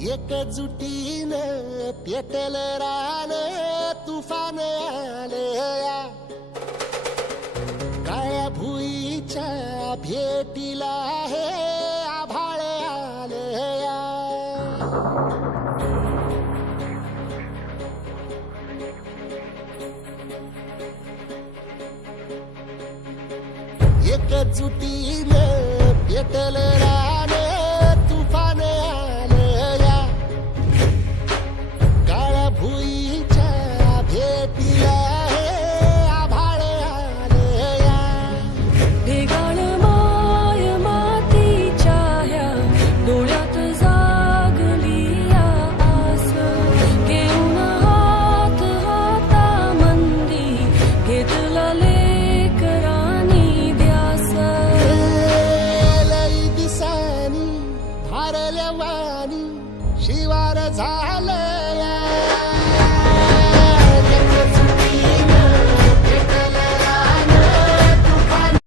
एकजुटीनं पेटल रान तुफान आलया काळ्या भुईच्या भेटीला हे आभाळ आलया एकजुटीनं पेटल रान तुफान आलया काळ्या भुईच्या भेटीला हे आभाळ आलया ढेगाळ माय मातीच्या ह्या डोळ्यात जागली या आस घेऊन हात हातामंदी घेतला लेकरांनी ध्यास लई दिसानी भारल्या वाणी शिवार झालं